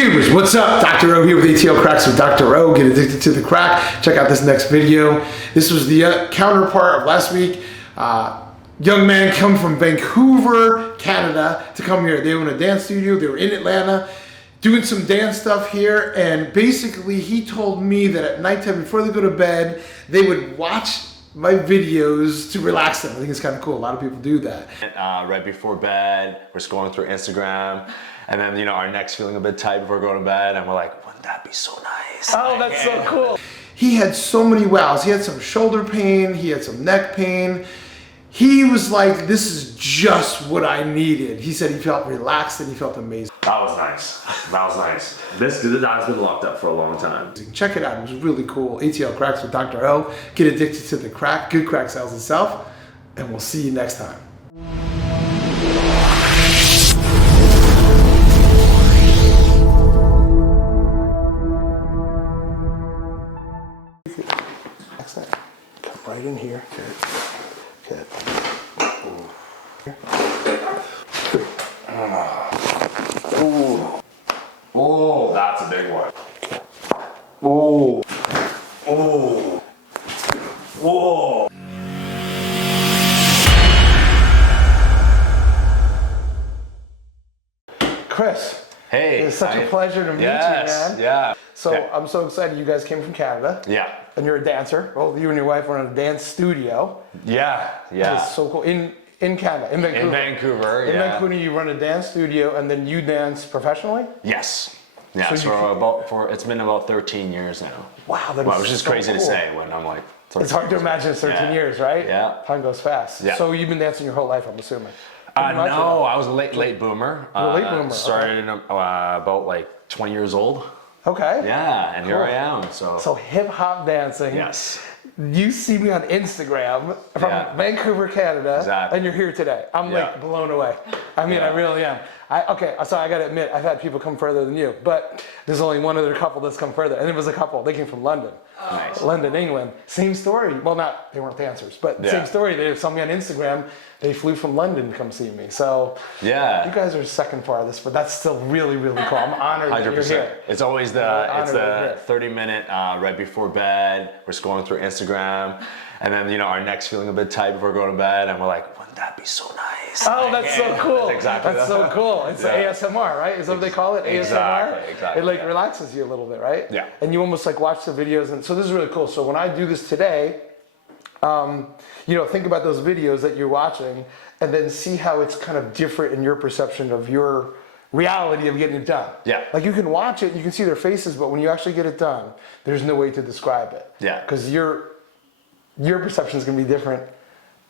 YouTubers, what's up? Dr.O here with Atl Cracks with Dr.O. Get addicted to the crack. Check out this next video. This was the counterpart of last week. Young man come from Vancouver, Canada to come here. They were in a dance studio. They were in Atlanta doing some dance stuff here. And basically he told me that at nighttime before they go to bed, they would watch my videos to relax them. I think it's kind of cool. A lot of people do that. Right before bed, we're scrolling through Instagram. And then, our neck's feeling a bit tight before going to bed. And we're like, wouldn't that be so nice? Oh, that's so cool. He had so many wows. He had some shoulder pain. He had some neck pain. He was like, this is just what I needed. He said he felt relaxed and he felt amazing. That was nice. That was nice. This dude has been locked up for a long time. Check it out. It was really cool. Atl Cracks with Dr.O. Get addicted to the crack. Good crack sells itself. And we'll see you next time. Come right in here. Good. Ooh. Oh, that's a big one. Oh. Oh. Whoa. Chris. Hey. It's such a pleasure to meet you, man. Yeah. So yeah. I'm so excited you guys came from Canada. Yeah. And you're a dancer. Well, you and your wife were in a dance studio. Yeah. Yeah. It's so cool. In Canada, in Vancouver. In Vancouver, In Vancouver, you run a dance studio, and then you dance professionally? Yes. Yeah, so it's been about 13 years now. Wow, which is so crazy to say when I'm like... It's hard to imagine it's 13 years, right? Yeah. Time goes fast. Yeah. So you've been dancing your whole life, I'm assuming. No, I was a late boomer. Late boomer. Started about like 20 years old. Okay. Yeah, and here I am. So hip hop dancing. Yes. You see me on Instagram from Vancouver, Canada, and you're here today. I'm like blown away. I mean, I really am. Okay, so I gotta admit, I've had people come further than you, but there's only one other couple that's come further, and it was a couple. They came from London. Nice. London, England. Same story. Well, they weren't dancers, but same story. They saw me on Instagram. They flew from London to come see me. So you guys are second farthest, but that's still really, really cool. I'm honored that you're here. It's always the 30-minute right before bed. We're scrolling through Instagram, and then our neck's feeling a bit tight before going to bed, and we're like, wouldn't that be so nice? Oh, that's so cool. That's exactly that's so cool. It's ASMR, right? Is that what they call it? ASMR? Exactly. It like relaxes you a little bit, right? Yeah. And you almost like watch the videos, and so this is really cool. So when I do this today, think about those videos that you're watching and then see how it's kind of different in your perception of your reality of getting it done. Yeah. Like you can watch it, you can see their faces, but when you actually get it done, there's no way to describe it. Yeah. Because your perception is going to be different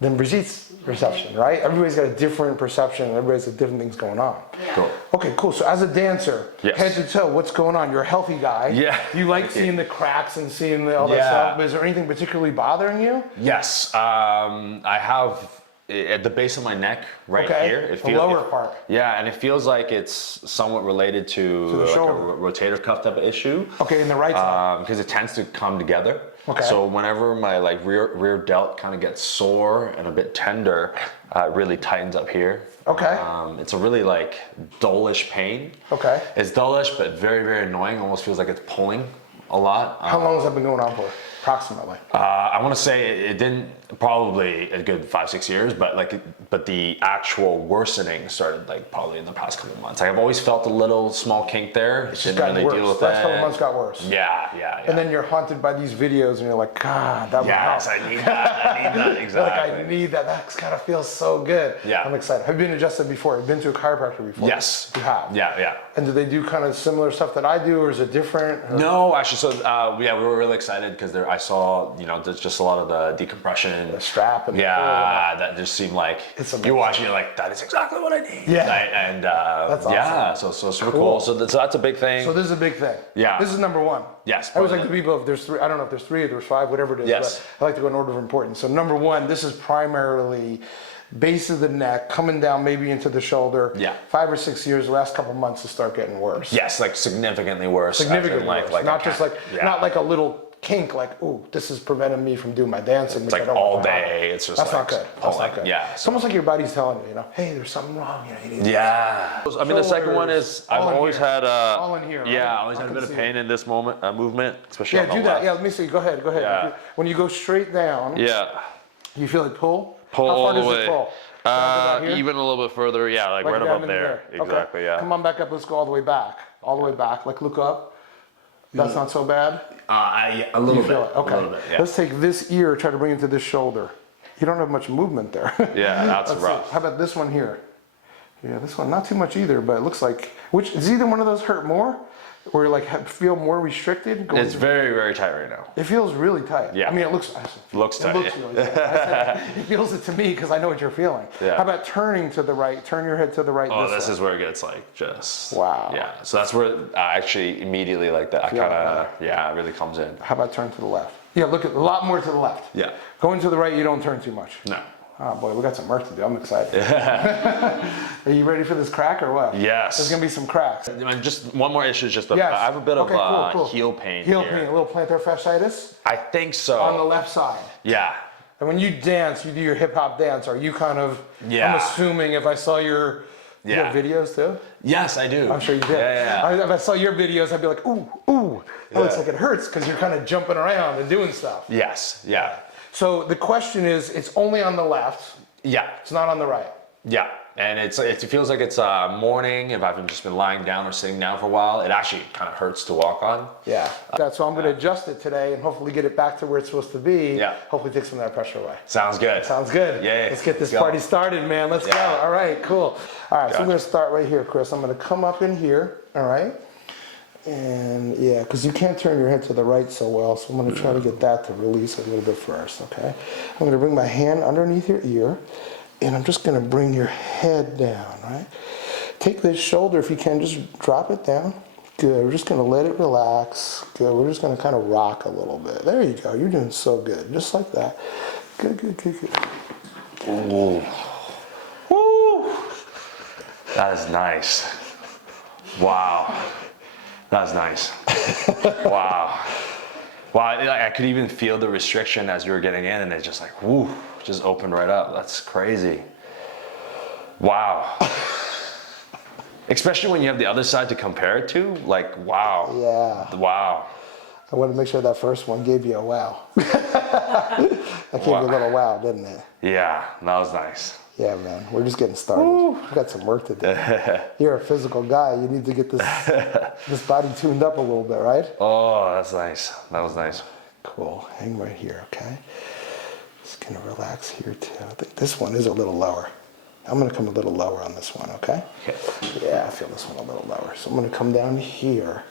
than Brigitte's perception, right? Everybody's got a different perception, everybody's got different things going on. Yeah. Cool. Okay, cool. So as a dancer, head to toe, what's going on? You're a healthy guy. Yeah. You like seeing the cracks and seeing all that stuff, but is there anything particularly bothering you? Yes. I have at the base of my neck here. It feels, the lower part. Yeah, and it feels like it's somewhat related to like a rotator cuff type of issue. Okay, in the right side. Because it tends to come together. Okay. So whenever my rear delt kind of gets sore and a bit tender, it really tightens up here. Okay. It's a really dullish pain. Okay. It's dullish, but very, very annoying. Almost feels like it's pulling a lot. How long has that been going on for, approximately? I want to say it didn't, probably a good 5-6 years, but the actual worsening started probably in the past couple of months. I've always felt a little small kink there. It's just gotten worse. The last couple of months got worse. Yeah. And then you're haunted by these videos and you're like, God, that would help. Yes, I need that, exactly. I need that. That kind of feels so good. Yeah. I'm excited. Have you been adjusted before? Have you been to a chiropractor before? Yes. You have? Yeah. And do they do kind of similar stuff that I do, or is it different? Or? No, actually, so we were really excited because I saw, there's just a lot of the decompression. The strap and that just seemed like you're watching, you're like, that is exactly what I need. Yeah. And that's awesome. Yeah, so super cool. So that's a big thing. So this is a big thing. Yeah. This is number one. Yes. I always like to people, if there's 3, I don't know if there's 3 or there's 5, whatever it is. Yes. But I like to go in order of importance. So number 1, this is primarily base of the neck, coming down maybe into the shoulder. Yeah. 5 or 6 years, the last couple of months to start getting worse. Yes, significantly worse. Significantly worse. Not just not like a little kink, like, ooh, this is preventing me from doing my dancing. It's like all day. It's just that's like not good. pulling. That's not good. Yeah. It's almost like your body's telling you, you know, hey, there's something wrong. You know, you need Yeah. I mean, the second one is I've always had all in here. Yeah, Right? I always had a bit of pain in this movement, especially Yeah, on the do that. left. Yeah, let me see. Go ahead. Go ahead. Yeah. When you go straight down, Yeah. you feel it pull. Pull How far all the does way. it pull? Down to about Even a little bit further. Yeah, like right down above into there. Okay. Exactly. Yeah. Come on back up. Let's go all the way back. All the way back. Like look up. That's not so bad. A little bit. Okay. A little bit, yeah. Let's take this ear. Try to bring it to this shoulder. You don't have much movement there. Yeah, that's rough. See. How about this one here? Yeah, this one not too much either, but it looks like which is either one of those hurt more, or you like feel more restricted. It's very, very tight right now. It feels really tight. Yeah. I mean, it looks tight. It looks really tight. It feels it to me because I know what you're feeling. Yeah. How about turning to the right? Turn your head to the right. Oh, this is where it gets like just. Wow. Yeah. So that's where I actually immediately like that. It really comes in. How about turn to the left? Yeah, look at a lot more to the left. Yeah. Going to the right, you don't turn too much. No. Oh boy, we got some work to do. I'm excited. Are you ready for this crack or what? Yes. There's gonna be some cracks. Just one more issue is just Yes. I have a bit of cool. heel pain. Heel here. pain, a little plantar fasciitis I think so. on the left side. Yeah. And when you dance, you do your hip hop dance. Are you kind of? Yeah. I'm assuming if I saw you have videos too. Yes, I do. I'm sure you did. Yeah. If I saw your videos, I'd be like, ooh, ooh. It looks like it hurts because you're kind of jumping around and doing stuff. Yes. Yeah. So the question is, it's only on the left. Yeah. It's not on the right. Yeah. And it feels like it's morning. If I've just been lying down or sitting down for a while, it actually kind of hurts to walk on. Yeah. So I'm going to adjust it today and hopefully get it back to where it's supposed to be. Yeah. Hopefully take some of that pressure away. Sounds good. Sounds good. Yeah. Let's get this party started, man. Let's go. All right, cool. All right, so we're going to start right here, Chris. I'm going to come up in here, all right? And yeah, because you can't turn your head to the right so well, so I'm going to try to get that to release a little bit first, okay? I'm going to bring my hand underneath your ear, and I'm just going to bring your head down, right? Take this shoulder, if you can, just drop it down. Good, we're just going to let it relax. Good, we're just going to kind of rock a little bit. There you go, you're doing so good, just like that. Good, good, good, good. Ooh. Woo! That is nice. Wow. That's nice. Wow. Wow, I could even feel the restriction as you were getting in, and it just like, whoo, just opened right up. That's crazy. Wow. Especially when you have the other side to compare it to, like, wow. Yeah. Wow. I wanted to make sure that first one gave you a wow. That gave you a little wow, didn't it? Yeah, that was nice. Yeah, man, we're just getting started. We've got some work to do. You're a physical guy. You need to get this body tuned up a little bit, right? Oh, that's nice. That was nice. Cool. Hang right here, okay? Just gonna relax here too. I think this one is a little lower. I'm gonna come a little lower on this one, okay? Okay. Yeah, I feel this one a little lower. So I'm gonna come down here,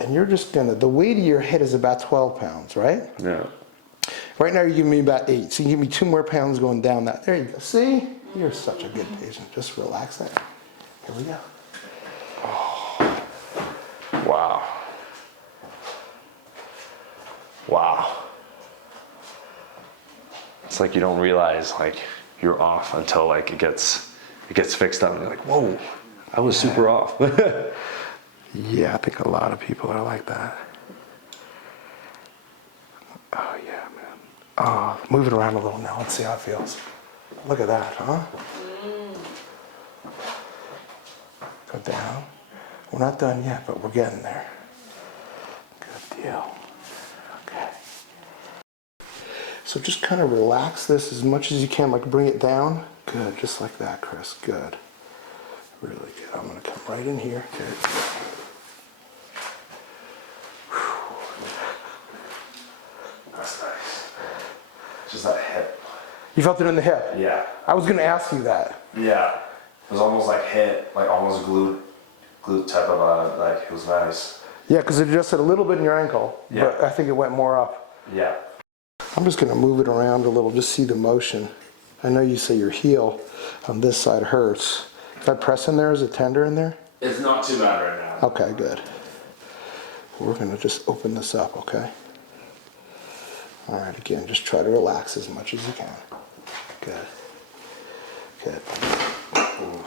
and you're just gonna, the weight of your head is about 12 pounds, right? Yeah. Right now you're giving me about 8, so you give me 2 more pounds going down that. There you go. See? You're such a good patient. Just relax there. Here we go. Oh. Wow. Wow. It's like you don't realize like you're off until like it gets fixed up and you're like, whoa, I was super off. Yeah, I think a lot of people are like that. Oh yeah, man. Oh, move it around a little now. Let's see how it feels. Look at that, huh? Go down. We're not done yet, but we're getting there. Good deal. Okay. So just kind of relax this as much as you can, like bring it down. Good, just like that, Chris. Good. Really good. I'm gonna come right in here. Good. That's nice. Just that hip. You felt it in the hip? Yeah. I was gonna ask you that. Yeah. It was almost like hit, like almost glute type of like, it was nice. Yeah, because it adjusted a little bit in your ankle, but I think it went more up. Yeah. I'm just gonna move it around a little, just see the motion. I know you say your heel on this side hurts. If I press in there, is it tender in there? It's not too bad right now. Okay, good. We're gonna just open this up, okay? All right, again, just try to relax as much as you can. Good. Good. Ooh.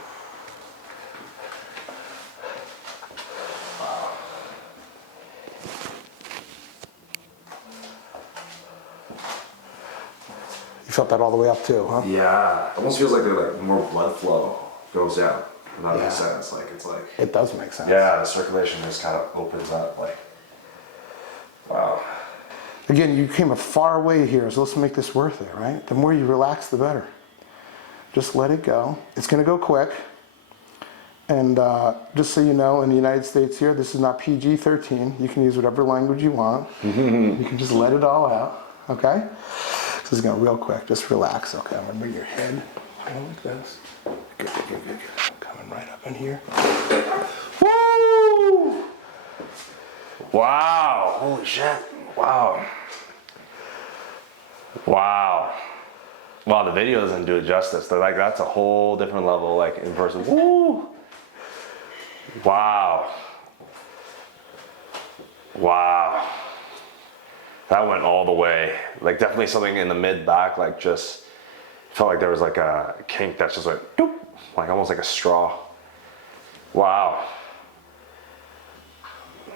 You felt that all the way up too, huh? Yeah, it almost feels like there's like more blood flow goes down. If that makes sense. Like it's like. It does make sense. Yeah, the circulation just kind of opens up. Like, wow. Again, you came a far way here, so let's make this worth it, right? The more you relax, the better. Just let it go. It's going to go quick. And just so you know, in the United States here, this is not PG-13. You can use whatever language you want. You can just let it all out, okay? This is going real quick. Just relax, okay? I'm going to bring your head kind of like this. Good. Coming right up in here. Woo! Wow. Holy shit. Wow. Wow. Wow, the video doesn't do it justice. They're like, that's a whole different level, like in person. Woo! Wow. Wow. That went all the way. Like definitely something in the mid back, like just felt like there was like a kink that's just like, doop, like almost like a straw. Wow.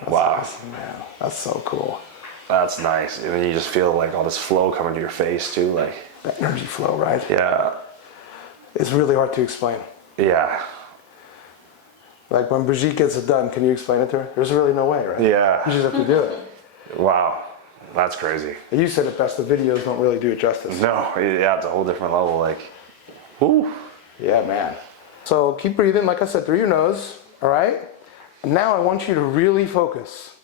Wow. Awesome, man. That's so cool. That's nice. And then you just feel like all this flow coming to your face too, like. That energy flow, right? Yeah. It's really hard to explain. Yeah. Like when Brigitte gets it done, can you explain it to her? There's really no way, right? Yeah. You just have to do it. Wow. That's crazy. You said it best, the videos don't really do it justice. No, yeah, it's a whole different level, like, whoo. Yeah, man. So keep breathing, like I said, through your nose, all right? And now I want you to really focus.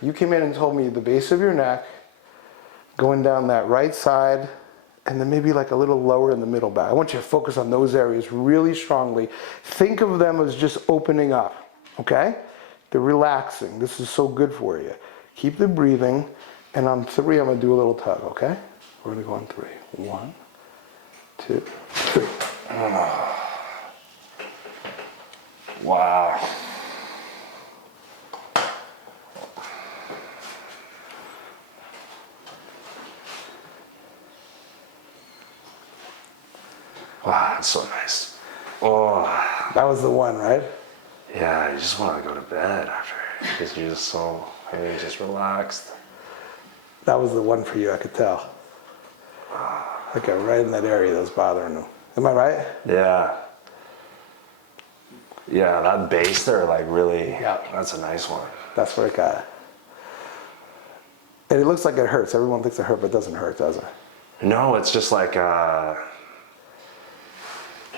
You came in and told me the base of your neck, going down that right side, and then maybe like a little lower in the middle back. I want you to focus on those areas really strongly. Think of them as just opening up, okay? They're relaxing. This is so good for you. Keep the breathing, and on 3, I'm gonna do a little tug, okay? We're gonna go on 3. 1, 2, 3. Wow. Wow, that's so nice. Oh. That was the one, right? Yeah, you just want to go to bed after. Because you're just so, you're just relaxed. That was the one for you, I could tell. Okay, right in that area that was bothering you. Am I right? Yeah. Yeah, that base there, like really, Yeah. That's a nice one. That's what it got. And it looks like it hurts. Everyone thinks it hurts, but it doesn't hurt, does it? No, it's just like,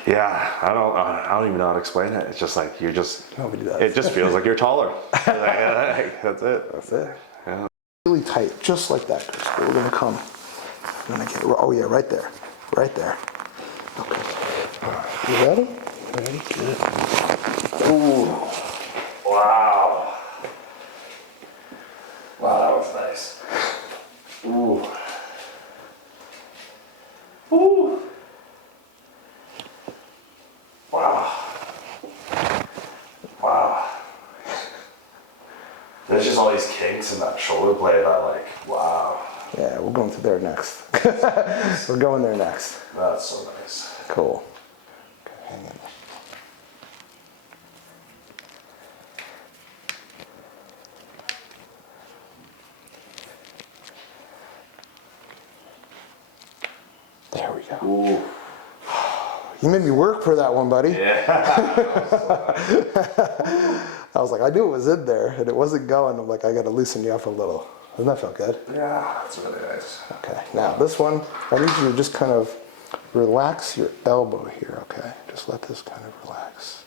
yeah, I don't even know how to explain it. It's just like, you're just, Nobody does. it just feels like you're taller. That's it. That's it. Yeah. Really tight, just like that, Chris. We're gonna come. I'm gonna get, oh yeah, right there. Right there. Okay. You ready? Ready? Good. Ooh. Wow. Wow, that was nice. Ooh. Ooh. Wow. Wow. There's just all these kinks in that shoulder blade that like, wow. Yeah, we're going to there next. We're going there next. That's so nice. Cool. Okay, hang in. There we go. Ooh. You made me work for that one, buddy. Yeah. I was like, I knew it was in there, and it wasn't going. I'm like, I got to loosen you up a little. Doesn't that feel good? Yeah, that's really nice. Okay, now this one, I need you to just kind of relax your elbow here, okay? Just let this kind of relax.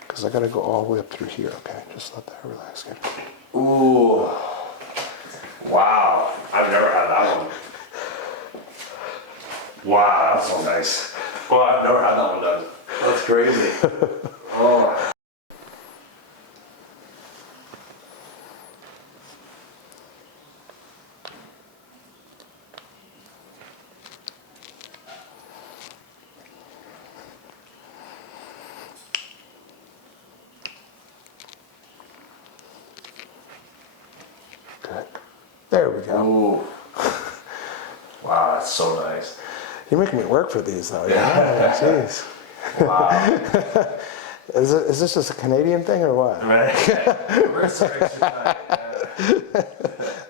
Because I got to go all the way up through here, okay? Just let that relax. Good. Ooh. Wow. I've never had that one. Wow, that's so nice. Well, I've never had that one done. That's crazy. Oh. Good. There we go. Ooh. Wow, that's so nice. You're making me work for these, though. Yeah, jeez. Wow. Is this just a Canadian thing or what? Right.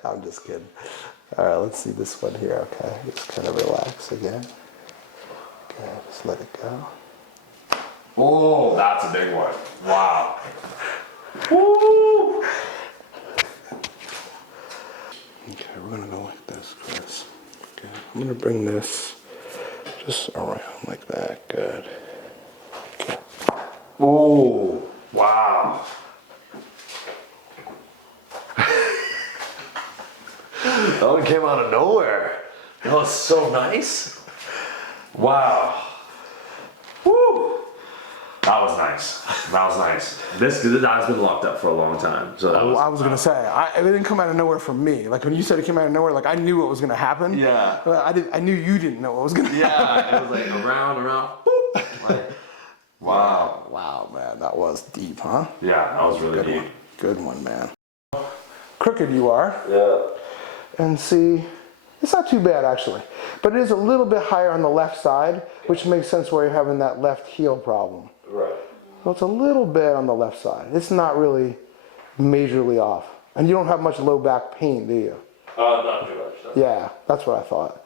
I'm just kidding. All right, let's see this one here. Okay, just kind of relax again. Okay, just let it go. Oh, that's a big one. Wow. Woo! Okay, we're gonna go like this, Chris. Okay, I'm gonna bring this just around like that. Good. Okay. Oh, wow. That one came out of nowhere. That was so nice. Wow. Woo. That was nice. That was nice. This has been locked up for a long time. So that was, I was gonna say, it didn't come out of nowhere from me. Like when you said it came out of nowhere, like I knew what was gonna happen. Yeah. But I knew you didn't know what was gonna happen. Yeah, it was like around, boop. Like, wow. Wow, man, that was deep, huh? Yeah, that was really deep. Good one, man. Crooked you are. Yeah. And see, it's not too bad actually, but it is a little bit higher on the left side, which makes sense where you're having that left heel problem. Right. So it's a little bit on the left side. It's not really majorly off. And you don't have much low back pain, do you? Not too much. No. Yeah, that's what I thought.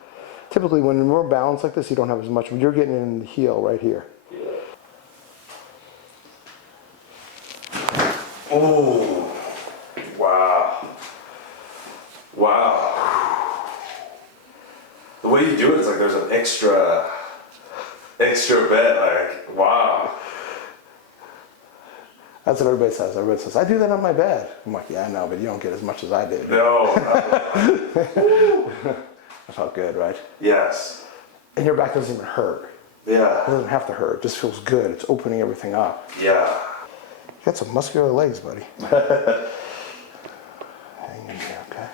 Typically when you're more balanced like this, you don't have as much, but you're getting it in the heel right here. Yeah. Oh, wow. Wow. The way you do it is like there's an extra bit, like, wow. That's what everybody says. Everybody says, I do that on my bed. I'm like, yeah, I know, but you don't get as much as I did. No. That felt good, right? Yes. And your back doesn't even hurt. Yeah. It doesn't have to hurt. It just feels good. It's opening everything up. Yeah. You got some muscular legs, buddy. Hang in there, okay?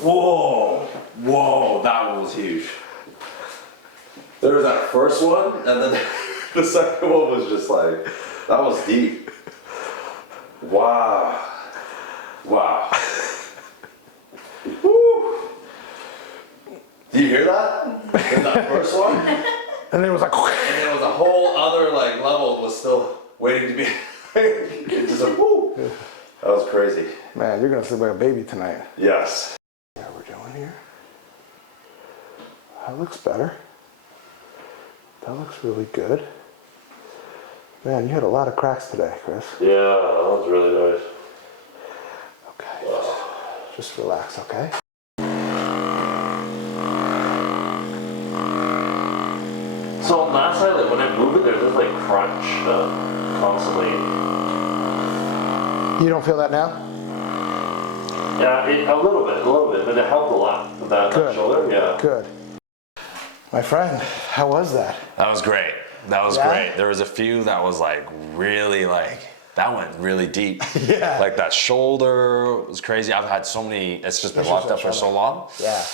Whoa. Whoa, that one was huge. There was that first one, and then the second one was just like, that was deep. Wow. Wow. Woo. Do you hear that? In that first one? And then it was like, And there was a whole other like level was still waiting to be. It just like, woo. That was crazy. man, you're gonna sleep like a baby tonight. Yes. Yeah, we're doing here. That looks better. That looks really good. Man, you had a lot of cracks today, Chris. Yeah, that was really nice. Okay, just relax, okay? So on that side, like when I move it, there's this like crunch constantly. You don't feel that now? Yeah, a little bit, but it helped a lot with that shoulder. Yeah. Good. My friend, how was that? That was great. That was Yeah? great. There was a few that was like really like, that went really deep. Yeah. Like that shoulder was crazy. I've had so many, it's just been locked up for so long. Yeah.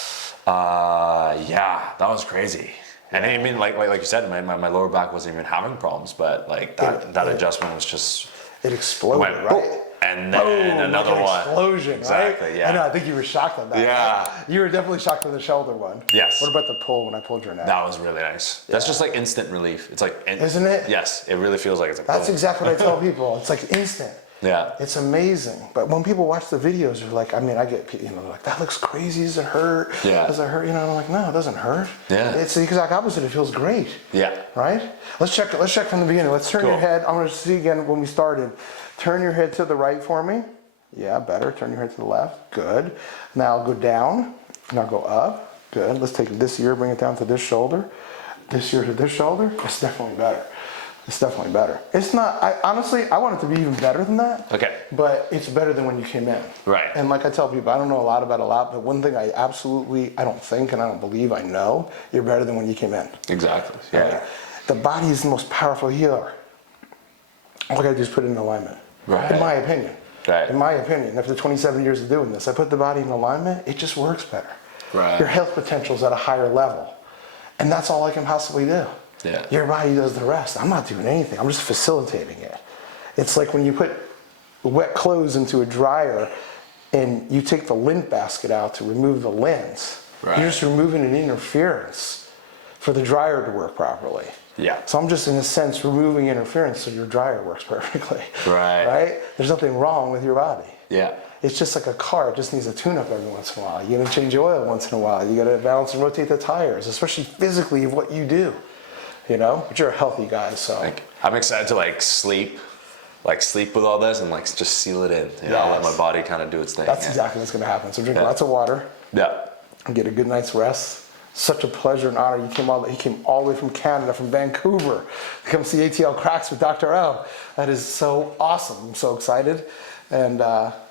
Yeah, that was crazy. And I mean, like you said, my lower back wasn't even having problems, but like that adjustment was just. It exploded, went, right? Boom, and then another like an one. explosion, Exactly, right? yeah. I know, I think you were shocked on that. Yeah. You were definitely shocked on the shoulder one. Yes. What about the pull when I pulled your neck? That was really nice. That's just like instant relief. It's like, Isn't it? Yes, it really feels like it's like. That's boom. exactly what I tell people. It's like instant. Yeah. It's amazing. But when people watch the videos, you're like, I mean, I get, like, that looks crazy. Does it hurt? Yeah. Does it hurt? I'm like, no, it doesn't hurt. Yeah. It's the exact opposite. It feels great. Yeah. Right? Let's check from the beginning. Let's turn Cool. your head. I'm going to see again when we started. Turn your head to the right for me. Yeah, better. Turn your head to the left. Good. Now go down. Now go up. Good. Let's take this ear, bring it down to this shoulder. This ear to this shoulder. It's definitely better. It's definitely better. It's not, honestly, I want it to be even better than that. Okay. But it's better than when you came in. Right. And like I tell people, I don't know a lot about a lot, but one thing I don't think and I don't believe I know, you're better than when you came in. Exactly. Yeah. Right? The body is the most powerful healer. All I gotta do is put it in alignment. Right. In my opinion. Right. In my opinion, after 27 years of doing this, I put the body in alignment, it just works better. Right. Your health potential is at a higher level. And that's all I can possibly do. Yeah. Your body does the rest. I'm not doing anything. I'm just facilitating it. It's like when you put wet clothes into a dryer and you take the lint basket out to remove the lint. Right. You're just removing an interference for the dryer to work properly. Yeah. So I'm just in a sense removing interference so your dryer works perfectly. Right. Right? There's nothing wrong with your body. Yeah. it's just like a car. It just needs a tune-up every once in a while. You gotta change the oil once in a while. You gotta balance and rotate the tires, especially physically of what you do. You know, but you're a healthy guy, so. Like, I'm excited to like sleep with all this and like just seal it in. You know, I'll let my body kind of do its thing. That's exactly what's gonna happen. So drink lots of water. Yeah. And get a good night's rest. Such a pleasure and honor. He came all the way from Canada, from Vancouver, to come see Atl Cracks with Dr.O. That is so awesome. I'm so excited. And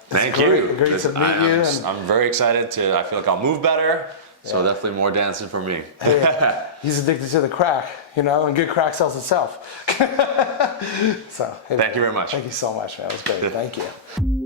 Thank you. Great to meet you. I'm very excited I feel like I'll move better. So definitely more dancing for me. Hey, he's addicted to the crack, you know, and good crack sells itself. So, hey, thank you very much. Thank you so much, man. It was great. Thank you.